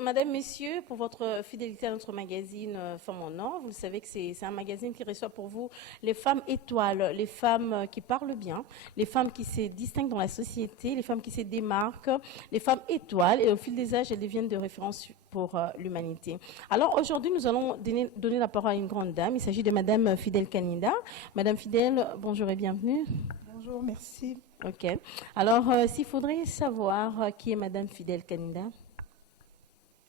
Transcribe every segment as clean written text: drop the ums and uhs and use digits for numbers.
Madame, Messieurs, pour votre fidélité à notre magazine Femmes en Or. Vous le savez que c'est un magazine qui reçoit pour vous les femmes étoiles, les femmes qui parlent bien, les femmes qui se distinguent dans la société, les femmes qui se démarquent, les femmes étoiles. Et au fil des âges, elles deviennent de référence pour l'humanité. Alors aujourd'hui, nous allons donner la parole à une grande dame. Il s'agit de Madame Fidèle Kaninda. Madame Fidèle, bonjour et bienvenue. Bonjour, merci. Ok. Alors, s'il faudrait savoir qui est Madame Fidèle Kaninda?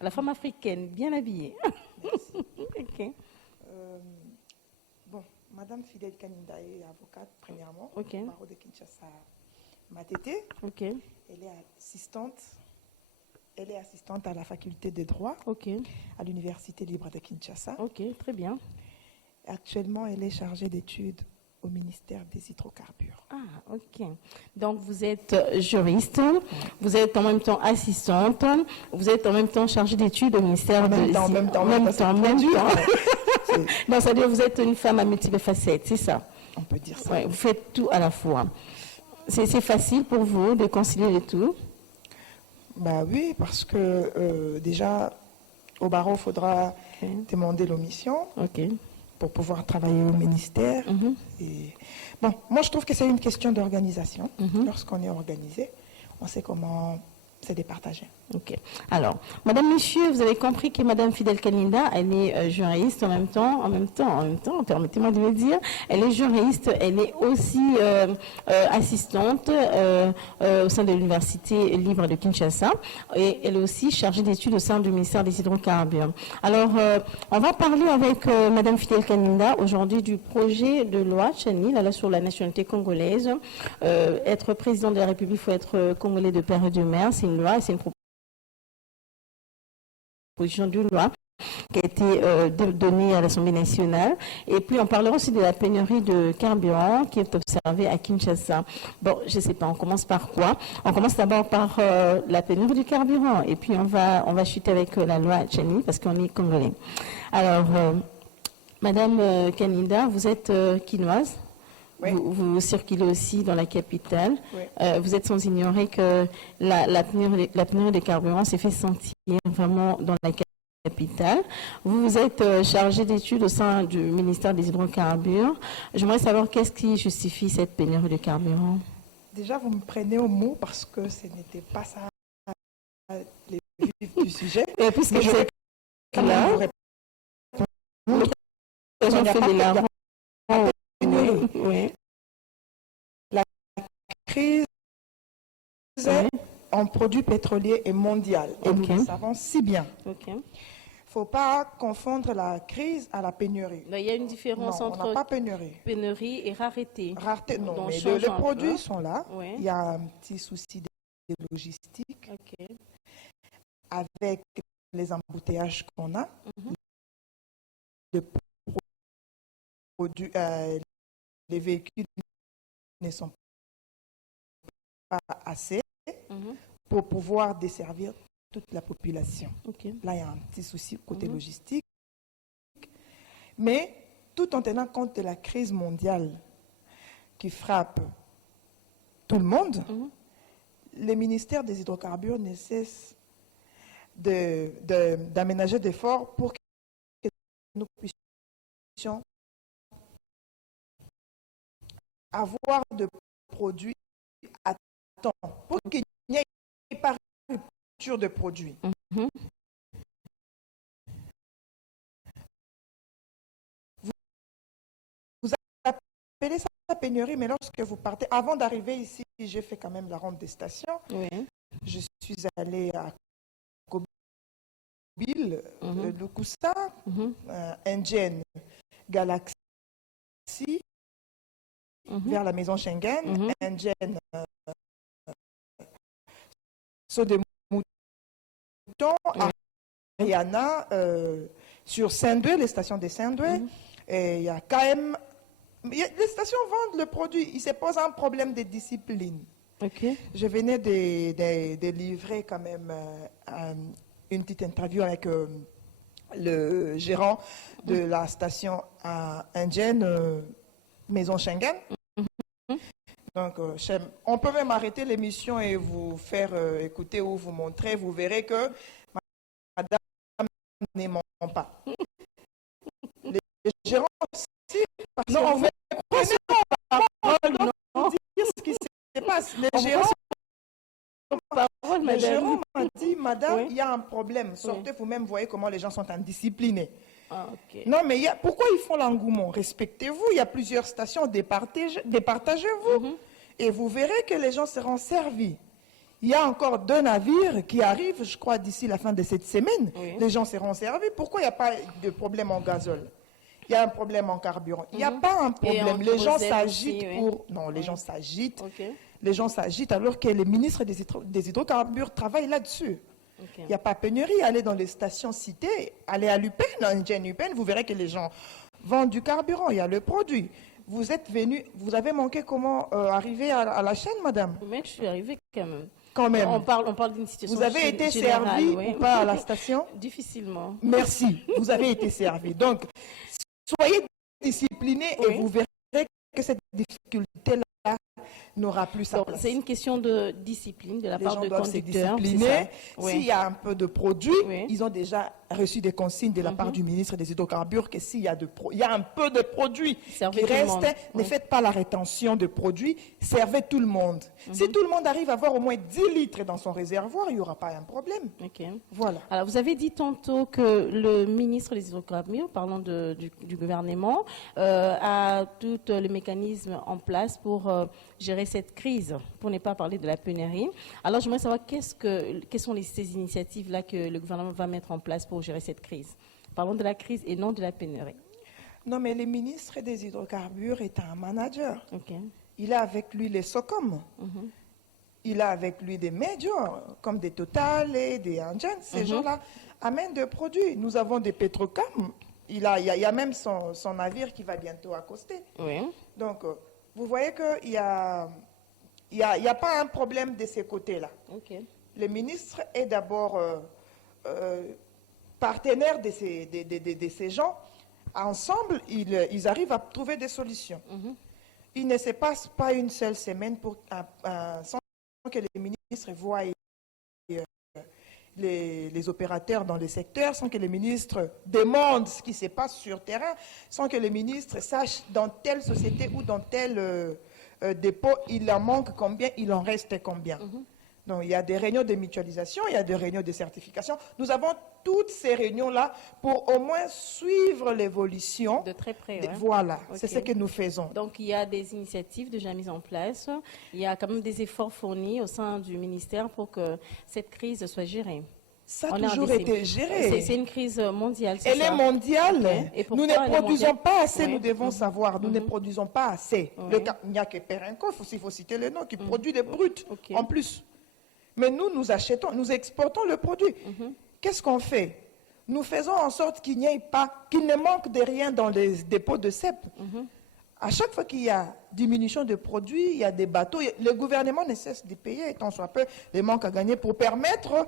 La femme africaine, bien habillée. Merci. Ok. Bon, Madame Fidèle Kaninda est avocate, premièrement, Ok. au barreau de Kinshasa, Matete. Ok. Elle est assistante à la faculté de droit Ok. à l'Université libre de Kinshasa. Ok, très bien. Actuellement, elle est chargée d'études au ministère des hydrocarbures. Ah, ok. Donc, vous êtes juriste, vous êtes en même temps assistante, vous êtes en même temps chargée d'études au ministère En même temps. Non, c'est-à-dire vous êtes une femme à multiples facettes, c'est ça? On peut dire ça. Ouais, vous faites tout à la fois. C'est facile pour vous de concilier le tout? Bah oui, parce que déjà, au barreau, il faudra demander l'omission. Ok. Pour pouvoir travailler au ministère. Et bon, moi, je trouve que c'est une question d'organisation. Lorsqu'on est organisé, on sait comment se départager. Ok. Alors, Madame, Monsieur, vous avez compris que Madame Fidèle Kaninda, elle est juriste en même temps, permettez-moi de le dire, elle est juriste, elle est aussi assistante au sein de l'Université libre de Kinshasa et elle est aussi chargée d'études au sein du ministère des hydrocarbures. Alors, on va parler avec Madame Fidèle Kaninda aujourd'hui du projet de loi Chani, la loi sur la nationalité congolaise. Être président de la République, il faut être congolais de père et de mère, c'est une loi, c'est une proposition de loi qui a été donnée à l'Assemblée nationale. Et puis, on parlera aussi de la pénurie de carburant qui est observée à Kinshasa. Bon, je ne sais pas, on commence par quoi? On commence d'abord par la pénurie du carburant. Et puis, on va chuter avec la loi Chani parce qu'on est congolais. Alors, Madame Kaninda, vous êtes quinoise? Oui. Vous circulez aussi dans la capitale. Oui. Vous êtes sans ignorer que la pénurie de carburant s'est fait sentir vraiment dans la capitale. Vous êtes chargé d'études au sein du ministère des hydrocarbures. J'aimerais savoir qu'est-ce qui justifie cette pénurie de carburant. Déjà, vous me prenez au mot parce que ce n'était pas ça les vifs du sujet. Et puisque vous êtes là, l'occasion fait de la oui. La crise en produits pétroliers est mondiale. Et nous le savons si bien. Il ne faut pas confondre la crise à la pénurie. Il y a une différence non, entre on n'a pas pénurie. Pénurie et rareté. Rareté, non, mais les produits sont là. Oui. Il y a un petit souci de logistique. Avec les embouteillages qu'on a. Les véhicules ne sont pas assez pour pouvoir desservir toute la population. Là, il y a un petit souci côté logistique. Mais tout en tenant compte de la crise mondiale qui frappe tout le monde, le ministère des hydrocarbures ne cesse d'aménager d'efforts pour que nous puissions avoir de produits à temps, pour qu'il n'y ait pas de rupture de produits. Vous appelez ça la pénurie, mais lorsque vous partez, avant d'arriver ici, j'ai fait quand même la ronde des stations. Je suis allée à Kobil, Lukusa, Indienne, Galaxy, vers la maison Schengen, Indienne, Saut des Moutons, Ariana, sur Saint-Doué, les stations de Saint-Doué, et il y a KM. Les stations vendent le produit, il se pose un problème de discipline. Je venais de livrer quand même une petite interview avec le gérant de la station indienne, Maison Schengen. Donc, on peut même arrêter l'émission et vous faire écouter ou vous montrer. Vous verrez que madame n'aimant pas. Les gérants aussi, parce Non, que on veut non, dire ce qui se passe. Les gérants le gérant m'a dit, madame, Oui. il y a un problème. Sortez vous-même, voyez comment les gens sont indisciplinés. Ah, ok. Non, mais pourquoi ils font l'engouement? Respectez-vous, il y a plusieurs stations, départagez-vous. Et vous verrez que les gens seront servis. Il y a encore 2 navires qui arrivent, je crois, d'ici la fin de cette semaine. Oui. Les gens seront servis. Pourquoi il n'y a pas de problème en gazole? Il y a un problème en carburant. Il n'y a pas un problème. Les gens s'agitent aussi, pour... Non, les gens s'agitent. Ok. Les gens s'agitent alors que le ministre des hydrocarbures travaille là-dessus. Ok. Il n'y a pas pénurie. Allez dans les stations citées, allez à Lupin, dans Indienne Lupin, vous verrez que les gens vendent du carburant. Il y a le produit. Vous êtes venu, vous avez manqué comment arriver à la chaîne, madame? Mais je suis arrivée quand même. Quand même. On parle d'une situation Vous avez été générale, servi oui. ou pas à la station? Difficilement. Merci, vous avez été servi. Donc, soyez disciplinés et Oui. vous verrez que cette difficulté-là n'aura plus sa place. C'est une question de discipline de la Les part gens de doivent se conducteurs. discipliner. Oui. S'il y a un peu de produits, Oui. ils ont déjà reçu des consignes de la part du ministre des hydrocarbures que s'il y a il y a un peu de produits Servez qui tout le restent, monde. ne Oui. faites pas la rétention de produits, servez tout le monde. Si tout le monde arrive à avoir au moins 10 litres dans son réservoir, il n'y aura pas un problème. Ok. Voilà. Alors, vous avez dit tantôt que le ministre des Hydrocarbures, parlant du gouvernement, a tout le mécanisme en place pour gérer cette crise, pour ne pas parler de la pénurie. Alors, j'aimerais savoir quelles sont ces initiatives-là que le gouvernement va mettre en place pour gérer cette crise. Parlons de la crise et non de la pénurie. Non, mais le ministre des hydrocarbures est un manager. Ok. Il a avec lui les SOCOM. Il a avec lui des majors, comme des Total et des Engines. Ces gens-là amènent des produits. Nous avons des Petrocam. Il y a même son navire qui va bientôt accoster. Oui. Donc, vous voyez qu'il n'y a, il y a pas un problème de ces côtés-là. Ok. Le ministre est d'abord partenaire de ces gens. Ensemble, ils arrivent à trouver des solutions. Il ne se passe pas une seule semaine sans que les ministres voient les opérateurs dans le secteur, sans que les ministres demandent ce qui se passe sur terrain, sans que les ministres sachent dans telle société ou dans tel dépôt, il en manque combien, il en reste combien. Donc, il y a des réunions de mutualisation, il y a des réunions de certification. Nous avons toutes ces réunions-là pour au moins suivre l'évolution. De très près, ouais. Voilà, Ok. c'est ce que nous faisons. Donc, il y a des initiatives déjà mises en place. Il y a quand même des efforts fournis au sein du ministère pour que cette crise soit gérée. Ça On a est en toujours décembre. été géré. C'est une crise mondiale, c'est Elle ça? est mondiale. Ok. Et Nous pourquoi ne elle est produisons mondiale? pas assez, Oui. nous devons savoir. Nous ne produisons pas assez. Oui. Il n'y a que Perenco, s'il faut citer le nom, qui produit des bruts Ok. en plus. Mais nous achetons, nous exportons le produit. Qu'est-ce qu'on fait? Nous faisons en sorte qu'il n'y ait pas, qu'il ne manque de rien dans les dépôts de CEP. À chaque fois qu'il y a diminution de produits, il y a des bateaux, le gouvernement ne cesse de payer, tant soit peu, les manques à gagner pour permettre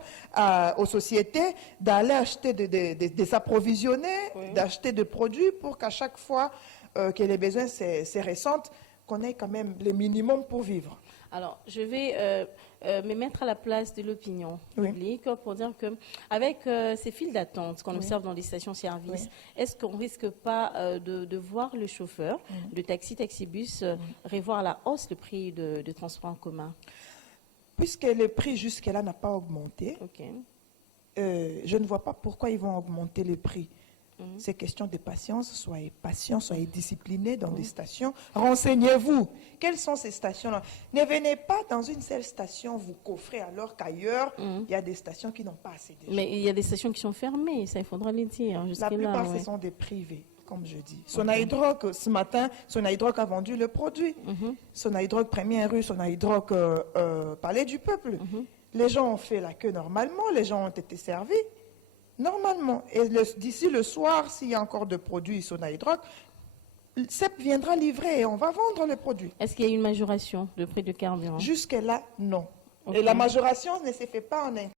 aux sociétés d'aller acheter, de s'approvisionner, d'acheter des produits pour qu'à chaque fois que les besoins se ressentent, qu'on ait quand même le minimum pour vivre. Alors, je vais me mettre à la place de l'opinion Oui. publique pour dire qu'avec ces files d'attente qu'on observe dans les stations-service, est-ce qu'on ne risque pas de voir le chauffeur de taxi-bus revoir à la hausse le prix de transport en commun? Puisque le prix jusque-là n'a pas augmenté, Ok. je ne vois pas pourquoi ils vont augmenter le prix. C'est question de patience, soyez patient, soyez disciplinés dans les stations. Renseignez-vous. Quelles sont ces stations-là? Ne venez pas dans une seule station vous coffrer alors qu'ailleurs, il y a des stations qui n'ont pas assez de gens. Mais il y a des stations qui sont fermées, ça il faudra le dire. La jusque-là, plupart, ouais. ce sont des privés, comme je dis. Sonaïdroc, ce matin, Sonaïdroc a vendu le produit. Sonaïdroc Première Rue, Sonaïdroc Palais du Peuple. Les gens ont fait la queue normalement, les gens ont été servis. Normalement, et d'ici le soir, s'il y a encore de produits Sonaïdroc, CEP viendra livrer et on va vendre les produits. Est-ce qu'il y a une majoration de prix de carburant? Jusque-là, non. Ok. Et la majoration ne se fait pas en un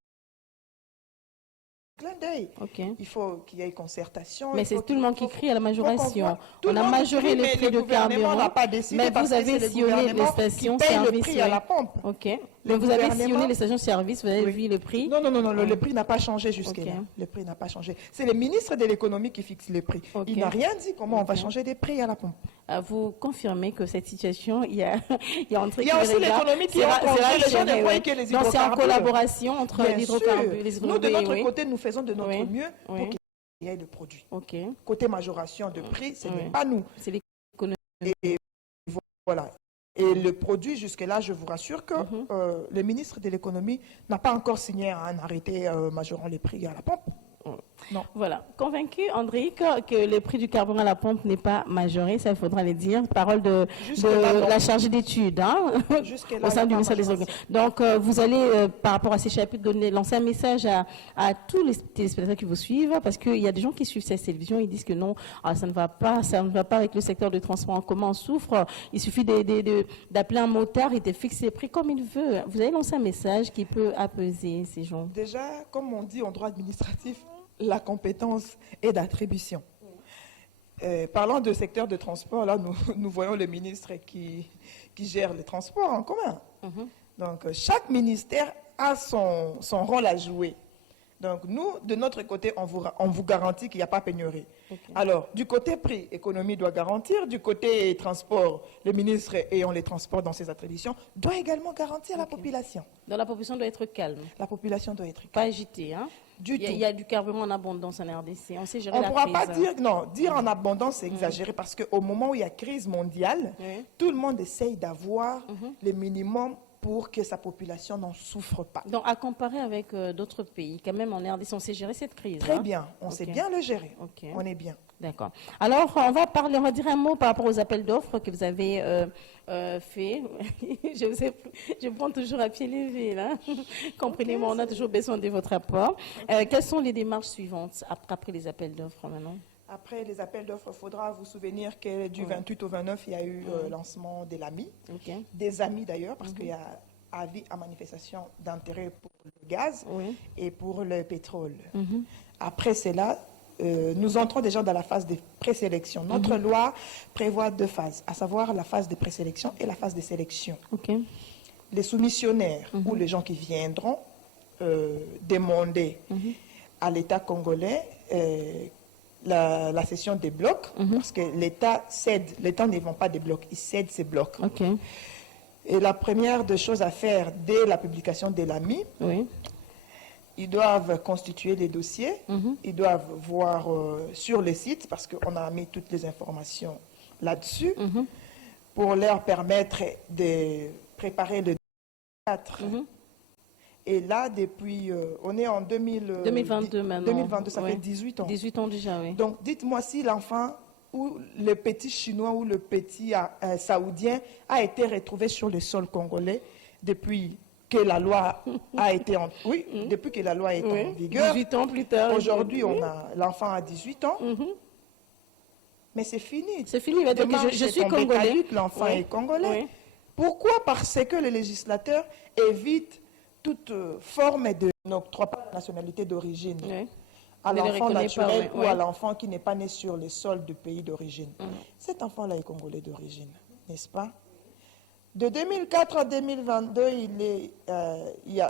clin d'œil. Ok. Il faut qu'il y ait concertation. Mais c'est tout le monde qui crie à la majoration. Tout On le a monde majoré crie, les mais prix le de gouvernement carburant. n'a pas décidé Mais parce vous que avez c'est le sillonné les gouvernement qui stations paye le services. prix à la pompe. Ok. Le Mais vous avez gouvernement- sillonné les stations-service, vous avez Oui. vu le prix. Non, le prix n'a pas changé jusque-là. Ok. Le prix n'a pas changé. C'est le ministre de l'économie qui fixe les prix. Ok. Il n'a rien dit comment on va Ok. changer des prix à la pompe. Vous confirmez que cette situation, il y a, il y a Il y a aussi l'économie qui est en danger. Les gens ne voient que les Donc c'est en hydrocarbures. collaboration entre Bien l'hydrocarbure, sûr. les Nous, de notre oui. côté, nous faisons de notre Oui. mieux pour Oui. qu'il y ait le produit. Ok. Côté majoration de prix, ce n'est Oui. pas nous. C'est l'économie. Et voilà. Et le produit, jusque-là, je vous rassure que Mhm. le ministre de l'économie n'a pas encore signé un arrêté majorant les prix à la pompe. Non. Voilà. Convaincu, André, que le prix du carburant à la pompe n'est pas majoré, ça il faudra le dire. Parole de Jusque-là, non. la chargée d'études hein, Jusque-là, au sein il du n'y a ministère pas des majoration. Organisations. Donc, vous allez, par rapport à ces chapitres, lancer un message à tous les téléspectateurs qui vous suivent, parce qu'il y a des gens qui suivent cette télévision, ils disent que non, ça ne va pas avec le secteur du transport en commun, on souffre. Il suffit d'appeler un motard et de fixer les prix comme il veut. Vous allez lancer un message qui peut apaiser ces gens. Déjà, comme on dit en droit administratif, la compétence est d'attribution. Parlant de secteur de transport, là, nous voyons le ministre qui gère les transports en commun. Donc, chaque ministère a son rôle à jouer. Donc, nous, de notre côté, on vous garantit qu'il n'y a pas pénurie. Okay. Alors, du côté prix, économie doit garantir. Du côté transport, le ministre ayant les transports dans ses attributions, doit également garantir à la population. Donc, la population doit être calme. La population doit être calme. Pas agitée, hein? Il y a du carburant en abondance en RDC. On sait gérer On ne la pourra crise. pas dire, non, dire en abondance, c'est exagéré parce qu'au moment où il y a crise mondiale, Oui. tout le monde essaye d'avoir le minimum pour que sa population n'en souffre pas. Donc, à comparer avec d'autres pays, quand même, en RDC, on sait gérer cette crise. Très hein? bien, on sait Ok. bien le gérer. Ok. On est bien. D'accord. Alors, on va dire un mot par rapport aux appels d'offres que vous avez fait. je prends toujours à pied levé, là. Comprenez-moi, on a toujours besoin de votre apport. Quelles sont les démarches suivantes après les appels d'offres maintenant? Après les appels d'offres, il faudra vous souvenir que du 28 au 29, il y a eu lancement de l'AMI, Ok. des amis d'ailleurs, parce qu'il y a avis à manifestation d'intérêt pour le gaz Oui. et pour le pétrole. Après cela, nous entrons déjà dans la phase de présélection. Notre loi prévoit 2 phases, à savoir la phase de présélection et la phase de sélection. Ok. Les soumissionnaires ou les gens qui viendront demander à l'État congolais la cession des blocs, parce que l'État cède, l'État ne vend pas des blocs, il cède ses blocs. Ok. Et la première des choses à faire dès la publication de l'AMI, Oui. ils doivent constituer les dossiers, ils doivent voir sur le site, parce qu'on a mis toutes les informations là-dessus, pour leur permettre de préparer le 4. Et là, depuis, on est en 2022 maintenant. 2022, ça Ouais. fait 18 ans. 18 ans déjà, oui. Donc, dites-moi si l'enfant ou le petit chinois ou le petit saoudien a été retrouvé sur le sol congolais depuis que la loi a été en, depuis que la loi est en vigueur. 18 ans plus tard. Aujourd'hui, l'enfant a 18 ans. Mais c'est fini. C'est fini, il va dire que Demain, je c'est suis tombé congolais. caduc, l'enfant Oui. est congolais. Oui. Pourquoi? Parce que le législateur évite toute forme de n'octroie pas la nationalité d'origine Oui. à Ne les l'enfant reconnaît naturel pas, ou oui. à l'enfant qui n'est pas né sur le sol du pays d'origine. Cet enfant-là est congolais d'origine, n'est-ce pas? De 2004 à 2022,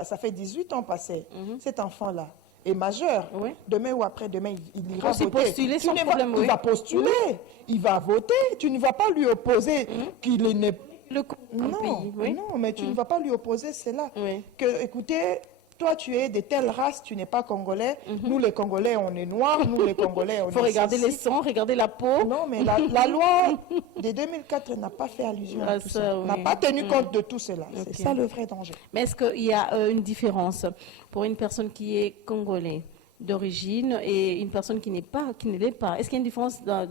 ça fait 18 ans passés. Cet enfant-là est majeur. Oui. Demain ou après-demain, il ira Aussi voter. postuler sans Tu ne vas- problème, oui. Il va postuler, il va voter. Tu ne vas pas lui opposer qu'il n'est Le non, pays, oui. non, mais tu ne vas pas lui opposer cela. Oui. Que, écoutez, toi, tu es de telle race, tu n'es pas congolais. Nous, les Congolais, on est noirs. Nous, les Congolais, on Il faut est regarder les ceci. sangs, regarder la peau. Non, mais la loi de 2004 n'a pas fait allusion Ah, à tout ça, ça. oui. N'a pas tenu compte de tout cela. Ok. C'est ça le vrai danger. Mais est-ce qu'il y a une différence pour une personne qui est congolais d'origine et une personne qui ne l'est pas? Est-ce qu'il y a une différence dans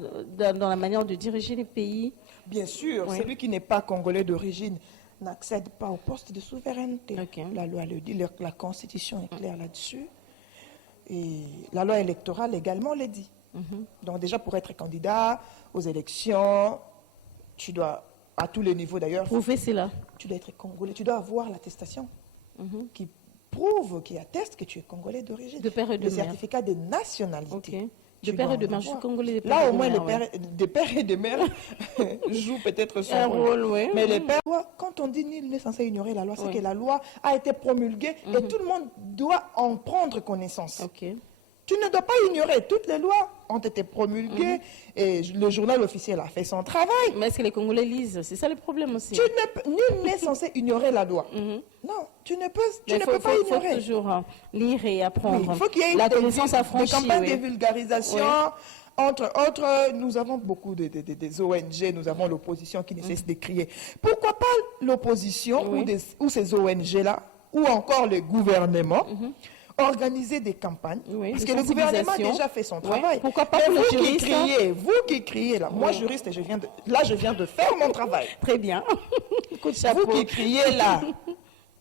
la manière de diriger les pays? Bien sûr, Oui. celui qui n'est pas congolais d'origine n'accède pas au poste de souveraineté. Ok. La loi le dit, la Constitution est claire là-dessus. Et la loi électorale également le dit. Donc déjà, pour être candidat aux élections, tu dois, à tous les niveaux d'ailleurs, Prouver cela. tu dois être congolais, tu dois avoir l'attestation qui prouve, qui atteste que tu es Congolais d'origine. De père et de le mère. certificat de nationalité. Ok. Tu De père dois et de en mère, je suis avoir. congolais de père Là, et au de moins, mère. des pères et de mères jouent peut-être son Un rôle, oui. Mais les pères, quand on dit nul n'est censé ignorer la loi, c'est Oui. que la loi a été promulguée et tout le monde doit en prendre connaissance. Ok. Tu ne dois pas ignorer. Toutes les lois ont été promulguées et le journal officiel a fait son travail. Mais est-ce que les Congolais lisent? C'est ça le problème aussi. Nul n'est censé ignorer la loi. Non, tu ne peux Mais pas faut ignorer. toujours lire et apprendre. Oui, il faut qu'il y ait la des connaissance affranchie. campagnes Oui. de vulgarisation. Entre autres, nous avons beaucoup des ONG, nous avons l'opposition qui ne cesse de crier. Pourquoi pas l'opposition ou ces ONG-là, ou encore le gouvernement, organiser des campagnes, parce de que le gouvernement a sensibilisation. déjà fait son travail. Pourquoi pas Mais pour les vous qui juristes? criez, là, moi juriste, je viens de faire mon travail. Très bien. Coup de chapeau. Vous qui criez là,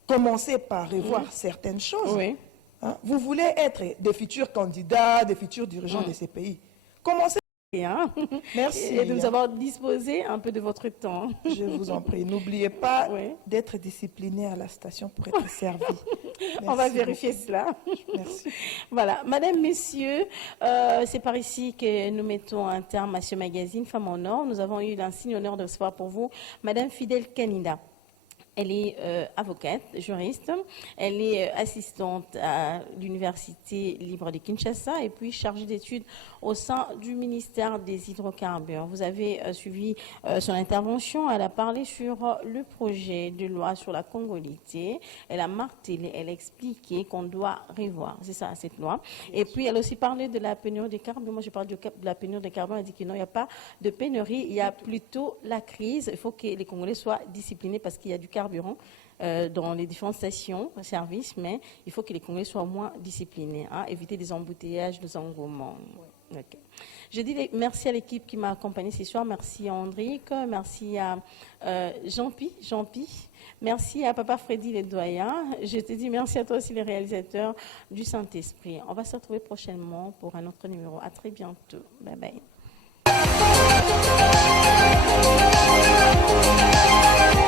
commencez par revoir certaines choses. Oui. Hein? Vous voulez être des futurs candidats, des futurs dirigeants de ces pays. Commencez. Hein? Merci. Et de nous avoir disposé un peu de votre temps. Je vous en prie. N'oubliez pas Oui. d'être discipliné à la station pour être servi. On va Merci vérifier beaucoup. cela. Merci. Voilà, Madame, Messieurs, c'est par ici que nous mettons un terme à ce magazine Femmes en Or. Nous avons eu l'insigne honneur de recevoir pour vous Madame Fidèle Kaninda. Elle est avocate, juriste, elle est assistante à l'Université libre de Kinshasa et puis chargée d'études au sein du ministère des Hydrocarbures. Vous avez suivi son intervention, elle a parlé sur le projet de loi sur la congolité, elle a martelé, elle a expliqué qu'on doit revoir, c'est ça, cette loi. Et puis elle a aussi parlé de la pénurie des carburants. Moi je parle de la pénurie des carburants, elle dit que non, il n'y a pas de pénurie, il y a plutôt la crise. Il faut que les Congolais soient disciplinés parce qu'il y a du carburant dans les différentes stations, services, mais il faut que les Congolais soient moins disciplinés, hein, éviter des embouteillages, des engouements. Ouais. Okay. Je dis merci à l'équipe qui m'a accompagnée ce soir, merci à Andrique, merci à Jean-Pi, merci à Papa Freddy les doyens. Je te dis merci à toi aussi les réalisateurs du Saint-Esprit. On va se retrouver prochainement pour un autre numéro. À très bientôt. Bye bye.